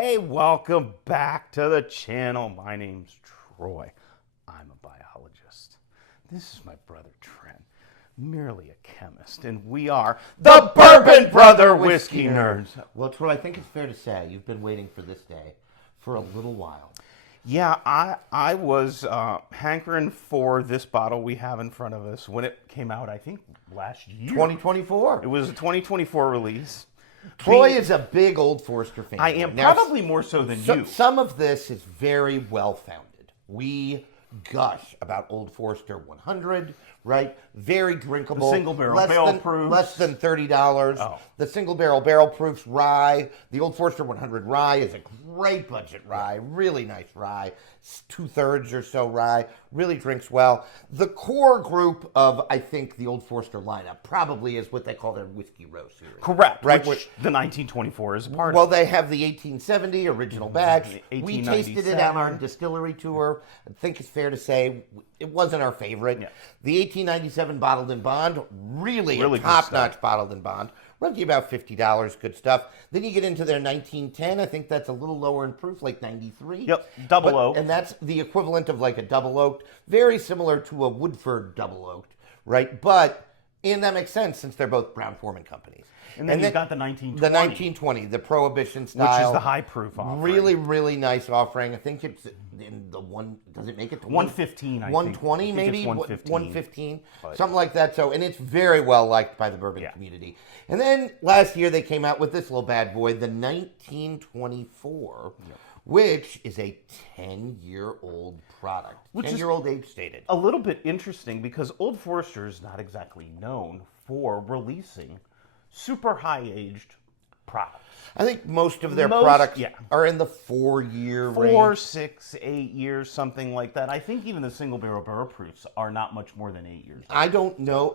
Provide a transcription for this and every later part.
Hey, welcome back to the channel. My name's Troy. I'm a biologist. This is my brother Trent, merely a chemist, and we are the Bourbon Brother Whiskey Nerds. Well, Troy, I think it's fair to say you've been waiting for this day for a little while. Yeah, I was hankering for this bottle we have in front of us when it came out, I think, last year. 2024. It was a 2024 release. Troy is a big Old Forester fan. I am, Now, probably more so than you. Some of this is very well founded. We gush about Old Forester 100, right? Very drinkable. The single barrel proofs. Less than $30. Oh. The single barrel proofs rye. The Old Forester 100 rye is a great budget rye. Really nice rye. It's 2/3 or so rye. Really drinks well. The core group of, I think, the Old Forester lineup probably is what they call their Whiskey Row series. Correct, Right? which the 1924 is a part Well, of. they have the 1870 original batch. We tasted it on our 1897. distillery tour. I think it's fair to say it wasn't our favorite. Yeah. The 1897 bottled in bond, really Really a good top-notch bottled in bond. Runs you about $50, good stuff. Then you get into their 1910. I think that's a little lower in proof, like 93. Yep, double oaked. And that's the equivalent of like a double oaked, very similar to a Woodford double oaked, right? And that makes sense since they're both Brown-Forman companies. And then you've got the 1920. The 1920, the Prohibition style. Which is the high proof offering. Really, really nice offering. I think it's in the one, does it make it to 115, I think. 120 I think maybe? it's 115. 115, But- something like that. So, and it's very well liked by the bourbon community. And then last year they came out with this little bad boy, the 1924, which is a 10-year-old product. 10-year-old age stated. A little bit interesting because Old Forester is not exactly known for releasing super high-aged products. I think most of their products are in the 4-year range. 4, 6, 8 years, something like that. I think even the single barrel proofs are not much more than 8 years. I don't know.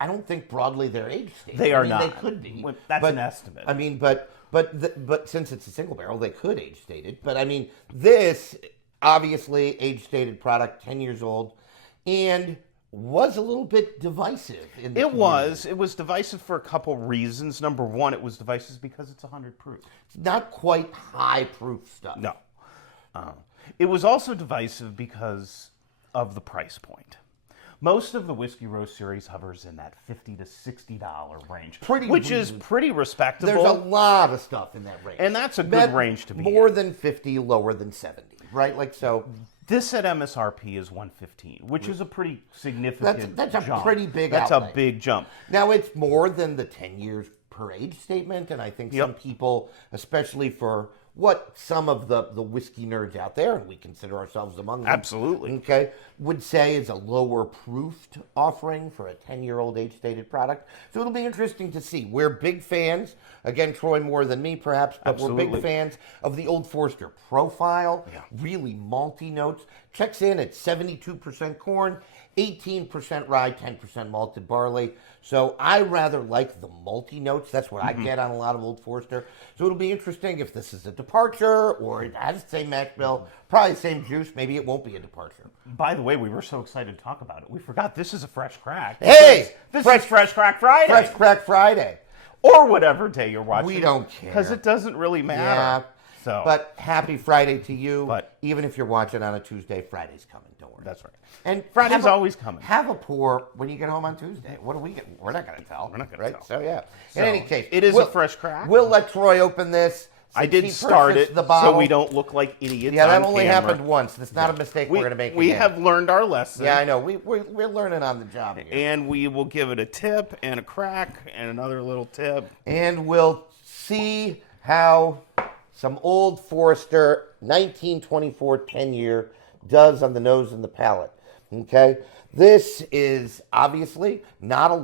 I don't think broadly they're age stated. They are They not. could be. That's an estimate. I mean, but since it's a single barrel, they could age stated. But I mean, this obviously age stated product, 10 years old, and was a little bit divisive. In the community. It was divisive for a couple reasons. Number one, it was divisive because it's 100 proof. It's not quite high proof stuff. No. It was also divisive because of the price point. Most of the Whiskey Row series hovers in that $50 to $60 range, which is pretty respectable. There's a lot of stuff in that range. And that's a good range to be more in. than 50, lower than 70, right? Like so. This at MSRP is 115, which is a pretty significant That's a jump. pretty big That's outlay. a big jump. Now, it's more than the 10 years per age statement, and I think some people, especially for what some of the whiskey nerds out there, and we consider ourselves among them, Absolutely. okay, would say is a lower proofed offering for a 10-year-old age-stated product. So it'll be interesting to see. We're big fans, again, Troy more than me perhaps, but we're big fans of the Old Forester profile, really malty notes. Checks in at 72% corn, 18% rye, 10% malted barley. So I rather like the malty notes. That's what I get on a lot of Old Forester. So it'll be interesting if this is a departure or it has the same mash bill, probably the same juice. Maybe it won't be a departure. By the way, we were so excited to talk about it. We forgot this is a fresh crack. Hey! This is Fresh Crack Friday. Fresh Crack Friday. Or whatever day you're watching. We don't care. Because it doesn't really matter. Yeah. So. But happy Friday to you. But- even if you're watching on a Tuesday, Friday's coming. Don't worry. That's right. And Friday's always coming. Have a pour when you get home on Tuesday. What do we get? We're not going to tell. We're not gonna tell. So yeah. So, In any case, it is a fresh crack. We'll let Troy open this. I Since did he start purchased it the bottle. so we don't look like idiots. Yeah, that on only camera. happened once. That's not a mistake we're going to make We again. have learned our lesson. Yeah, I know. We're learning on the job here. And we will give it a tip and a crack and another little tip. And we'll see how some Old Forester 1924 10-year does on the nose and the palate. Okay? This is obviously not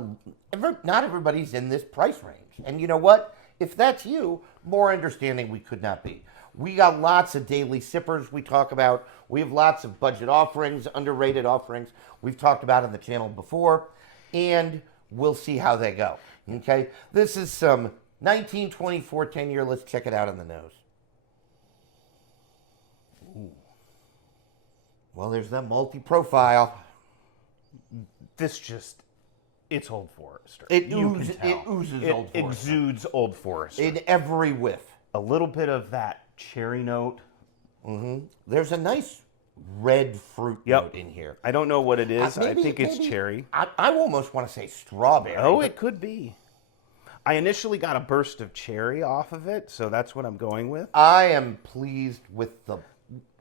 everybody's in this price range. And you know what? If that's you, more understanding we could not be. We got lots of daily sippers we talk about. We have lots of budget offerings, underrated offerings we've talked about on the channel before. And we'll see how they go. Okay? This is some 1924 10-year. Let's check it out on the nose. Ooh. Well, there's that multi-profile. It's Old Forester. It You can oozes tell. Old Forester. Exudes Old Forester. In every whiff. a little bit of that cherry note. There's a nice red fruit note in here. I don't know what it is. Maybe- I think it's maybe- cherry. I almost want to say strawberry. Oh, but it could be. I initially got a burst of cherry off of it, so that's what I'm going with. I am pleased with the.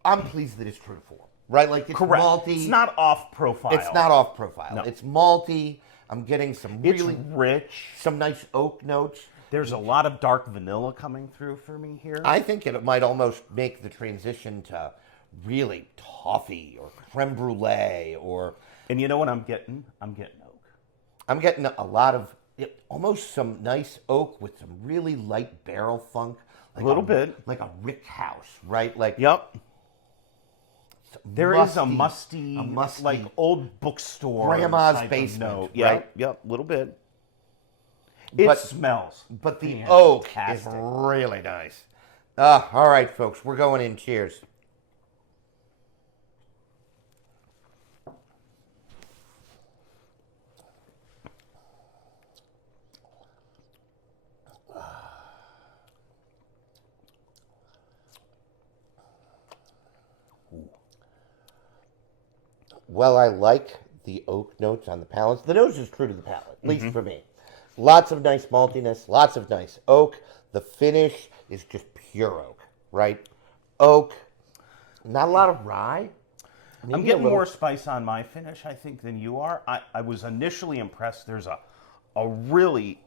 I'm pleased that it's true to form, right? Like it's Correct. malty. It's not off profile. It's not off profile. No. It's malty. I'm getting some really rich. some nice oak notes. There's a lot of dark vanilla coming through for me here. I think it might almost make the transition to really toffee or creme brulee or. And you know what I'm getting? I'm getting oak. I'm getting a lot of almost some nice oak with some really light barrel funk. Like A little bit. like a rick house, right? Like Yep. There is a musty, like old bookstore grandma's type of basement, note. right? Yep, a little bit. It But- smells. But the oak is fantastic. really nice. All right, folks, we're going in. Cheers. Well, I like the oak notes on the palate. The nose is true to the palate, at least for me. Lots of nice maltiness, lots of nice oak. The finish is just pure oak, right? Oak, not a lot of rye. I'm Maybe a getting little- more spice on my finish, I think, than you are. I was initially impressed. There's a really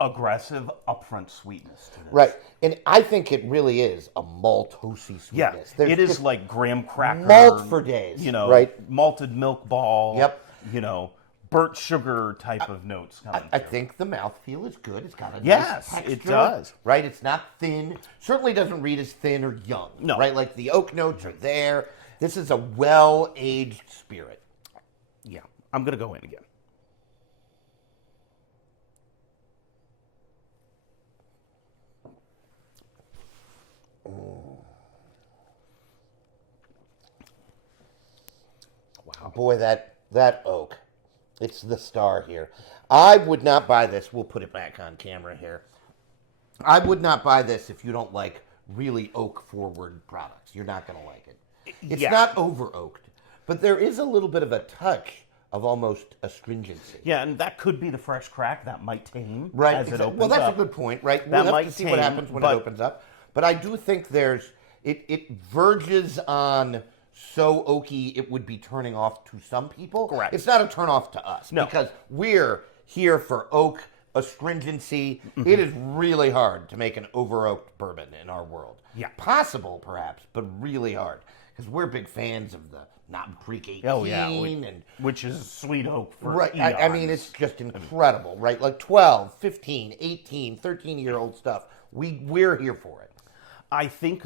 aggressive upfront sweetness to this. Right, and I think it really is a maltosy sweetness. Yeah, There's it is just like graham cracker. malt for days, You know, right? malted milk ball. Yep. You know, burnt sugar type of notes coming I through. think the mouthfeel is good. It's got a Yes, nice it texture, does. Right, it's not thin. Certainly doesn't read as thin or young. No. Right, like the oak notes are there. This is a well-aged spirit. Yeah, I'm going to go in again. Wow. Boy, that oak, it's the star here. I would not buy this. We'll put it back on camera here. I would not buy this if you don't like really oak-forward products. You're not going to like it. It's Yeah. not over-oaked, but there is a little bit of a touch of almost astringency. Yeah, and that could be the fresh crack that might tame Right. as it opens well, that's up. a good point, right? That We'll have might to see what tame, happens when it but- opens up. But I do think it verges on so oaky it would be turning off to some people. Correct. It's not a turn off to us No. because we're here for oak astringency. Mm-hmm. It is really hard to make an over oaked bourbon in our world. Yeah. Possible perhaps, but really hard because we're big fans of the Knob Creek 18 Oh, yeah. and Which is sweet oak for right. I mean, eons. it's just incredible, right? Like 12, 15, 18, 13-year-old stuff. We're here for it. I think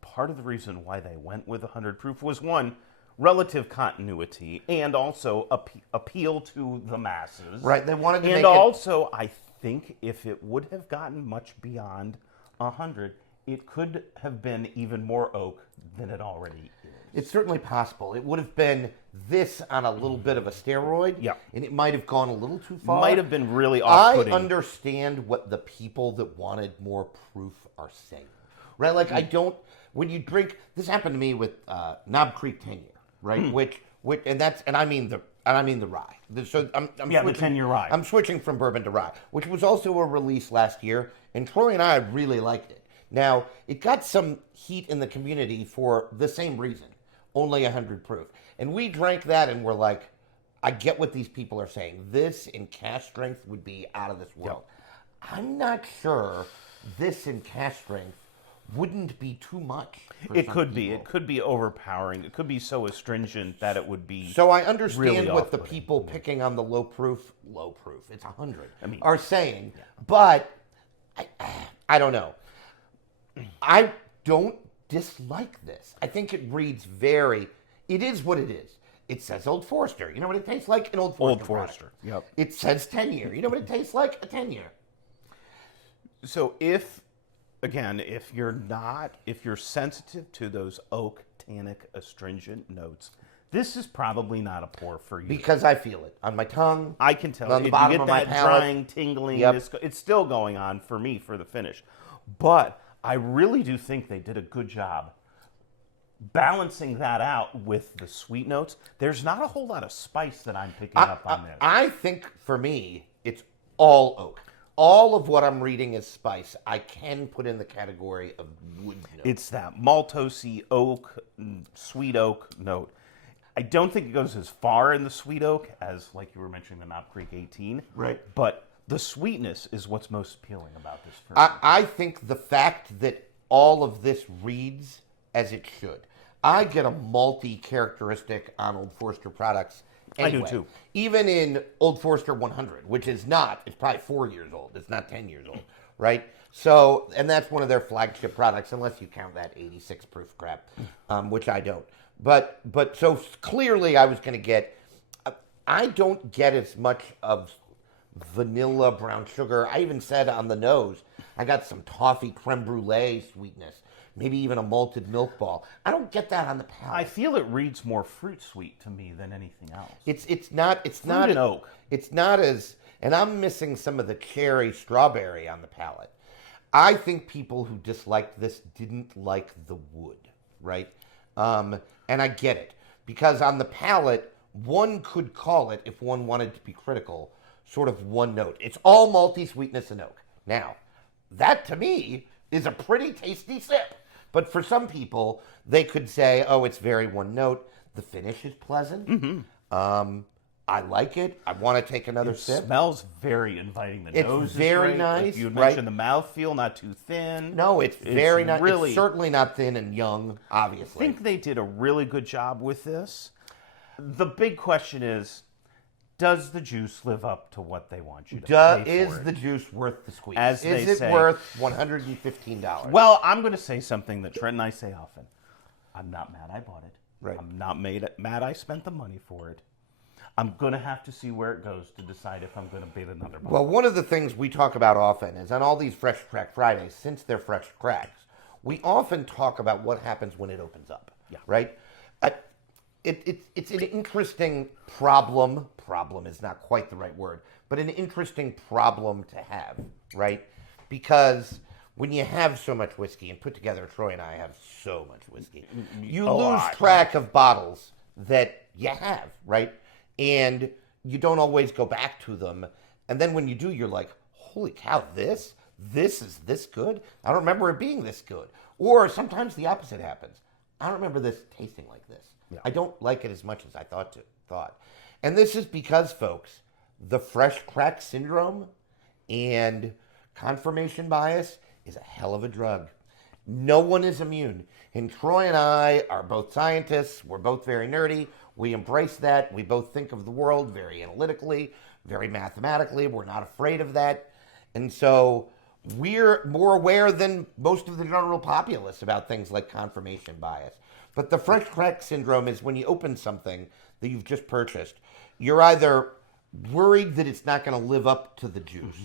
part of the reason why they went with 100 proof was one, relative continuity, and also appeal to the masses. Right, they wanted to and make it- also, I think if it would have gotten much beyond 100, it could have been even more oak than it already is. It's certainly possible. It would have been this on a little bit of a steroid. Yeah. And it might have gone a little too far. Might have been really I off-putting. understand what the people that wanted more proof are saying. Right? Like, I don't, when you drink, this happened to me with Knob Creek 10 year, right? Which, and I mean the rye. So I'm Yeah, the switching- 10-year rye. I'm switching from bourbon to rye, which was also a release last year, and Troy and I really liked it. Now, it got some heat in the community for the same reason, only 100 proof. And we drank that and we're like, I get what these people are saying. This in cash strength would be out of this world. I'm not sure this in cash strength wouldn't be too much. For It some could be. people. It could be overpowering. It could be so astringent that it would be. So I understand really what the off-putting. people picking on the low proof, it's 100, mean, are saying, but I don't know. I don't dislike this. I think it reads it is what it is. It says Old Forester. You know what it tastes like? An Old Forester. Old product. Forester, yep. It says 10 year. You know what it tastes like? A 10 year. So if you're sensitive to those oak, tannic, astringent notes, this is probably not a pour for you. Because I feel it on my tongue. I can tell on the if bottom you get of my that palate. drying, tingling, Yep. it's still going on for me for the finish. But I really do think they did a good job balancing that out with the sweet notes. There's not a whole lot of spice that I'm picking up on this. I think for me, it's all oak. All of what I'm reading is spice. I can put in the category of wood notes. It's that maltosey oak, sweet oak note. I don't think it goes as far in the sweet oak as, like you were mentioning, the Mount Creek 18. Right. But the sweetness is what's most appealing about this for me. I think the fact that all of this reads as it should. I get a malty characteristic on Old Forester products anyway. I do too. Even in Old Forester 100, which is not, it's probably 4 years old. It's not 10 years old, right? So, and that's one of their flagship products, unless you count that 86 proof crap, which I don't. But so clearly I was going to get, I don't get as much of vanilla brown sugar. I even said on the nose, I got some toffee creme brulee sweetness, maybe even a malted milk ball. I don't get that on the palate. I feel it reads more fruit sweet to me than anything else. It's not and oak. It's not as, and I'm missing some of the cherry strawberry on the palate. I think people who disliked this didn't like the wood, right? And I get it, because on the palate, one could call it, if one wanted to be critical, sort of one note. It's all malty sweetness and oak. Now, that to me is a pretty tasty sip. But for some people, they could say, oh, it's very one note. The finish is pleasant. Mm-hmm. I like it. I want to take another sip. It smells very inviting. The It's nose very is great. nice, You had right? mentioned the mouthfeel, not too thin. No, it's very nice. Really, It's certainly not thin and young, obviously. I think they did a really good job with this. The big question is, does the juice live up to what they want you to pay for Is it? the juice worth the squeeze? As they is it say. worth $115? Well, I'm going to say something that Trent and I say often. I'm not mad I bought it. Right. I'm not mad I spent the money for it. I'm going to have to see where it goes to decide if I'm going to bid another bottle. Well, one of the things we talk about often is on all these Fresh Crack Fridays, since they're Fresh Cracks, we often talk about what happens when it opens up. Yeah. Right? It's an interesting problem. Problem is not quite the right word, but an interesting problem to have, right? Because when you have so much whiskey, and put together, Troy and I have so much whiskey, you lose track of bottles that you have, right? And you don't always go back to them. And then when you do, you're like, holy cow, this is this good? I don't remember it being this good. Or sometimes the opposite happens. I don't remember this tasting like this. Yeah. I don't like it as much as I thought. And this is because, folks, the fresh crack syndrome and confirmation bias is a hell of a drug. No one is immune. And Troy and I are both scientists. We're both very nerdy. We embrace that. We both think of the world very analytically, very mathematically. We're not afraid of that. And so we're more aware than most of the general populace about things like confirmation bias. But the fresh crack syndrome is when you open something that you've just purchased, you're either worried that it's not going to live up to the juice,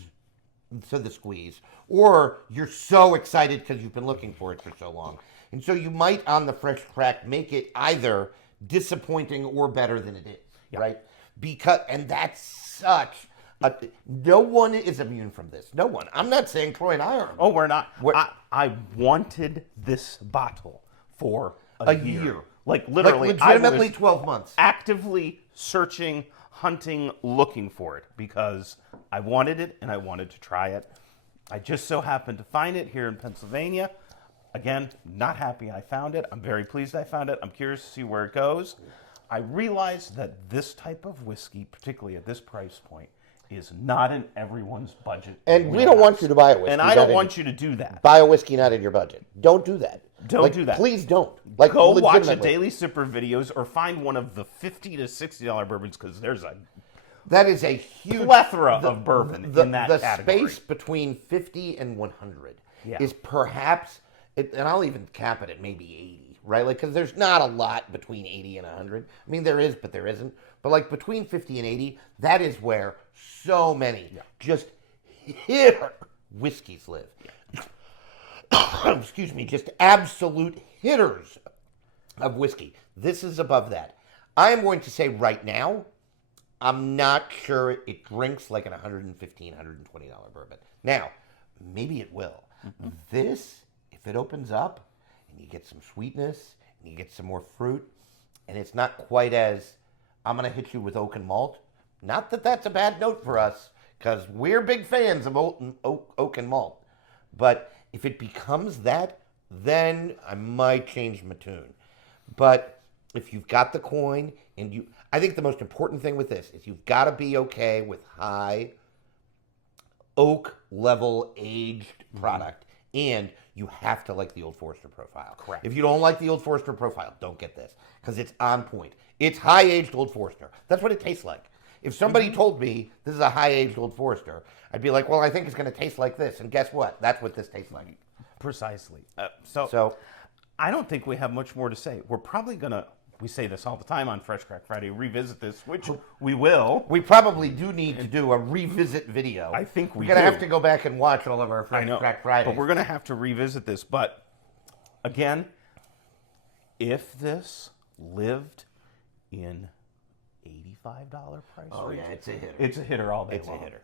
to the squeeze, or you're so excited because you've been looking for it for so long. And so you might, on the fresh crack, make it either disappointing or better than it is, right? And that's such no one is immune from this. No one. I'm not saying Troy and I are. Oh, we're not. I wanted this bottle for a year. Like literally, legitimately I was 12 months. Actively searching, hunting, looking for it because I wanted it and I wanted to try it. I just so happened to find it here in Pennsylvania. Again, not happy I found it. I'm very pleased I found it. I'm curious to see where it goes. I realized that this type of whiskey, particularly at this price point, is not in everyone's budget. And we don't want you to buy a whiskey. And I don't want you to do that. Buy a whiskey not in your budget. Don't do that. Don't do that. Please don't. Go watch a Daily Sipper videos or find one of the $50 to $60 bourbons because there's a that is a huge plethora of bourbon in that category. The space between 50 and 100 is perhaps, and I'll even cap it at maybe 80, right? Like, because there's not a lot between 80 and 100. I mean, there is, but there isn't. But like between 50 and 80, that is where so many just hitter whiskeys live. Excuse me, just absolute hitters of whiskey. This is above that. I am going to say right now, I'm not sure it drinks like an $115, $120 bourbon. Now, maybe it will. This, if it opens up and you get some sweetness and you get some more fruit, and it's not quite as, I'm going to hit you with oak and malt. Not that that's a bad note for us, because we're big fans of oak and malt. But if it becomes that, then I might change my tune. But if you've got the coin, and I think the most important thing with this is you've got to be okay with high oak level aged product, and you have to like the Old Forester profile. Correct. If you don't like the Old Forester profile, don't get this, because it's on point. It's high aged Old Forester. That's what it tastes like. If somebody told me this is a high aged Old Forester, I'd be like, well, I think it's going to taste like this, and guess what? That's what this tastes like. Precisely. So I don't think we have much more to say. We're probably going to, we say this all the time on Fresh Crack Friday, revisit this, which we will. we probably do need to do a revisit video. I think we're going to have to go back and watch all of our Fresh Crack Fridays. But we're going to have to revisit this. But again, if this lived in $85 price range, yeah, it's a hitter. It's a hitter all day long. It's a hitter.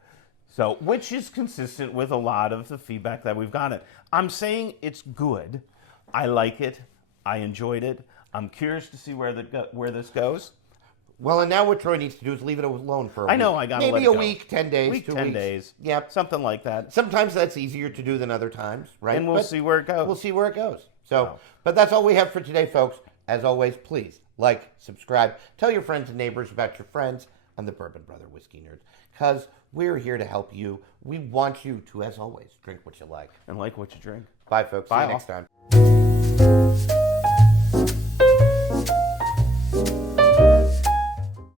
So, which is consistent with a lot of the feedback that we've gotten. I'm saying it's good. I like it. I enjoyed it. I'm curious to see where this goes. Well, and now what Troy needs to do is leave it alone for a week. I know, I got to let Maybe it a go. week, 10 days, 2 10 weeks. days. Yep. Something like that. Sometimes that's easier to do than other times, right? And we'll see where it goes. We'll see where it goes. So, but that's all we have for today, folks. As always, please like, subscribe, tell your friends and neighbors about your friends on the Bourbon Brother Whiskey Nerds, because we're here to help you. We want you to, as always, drink what you like. And like what you drink. Bye, folks. Bye, See you next time.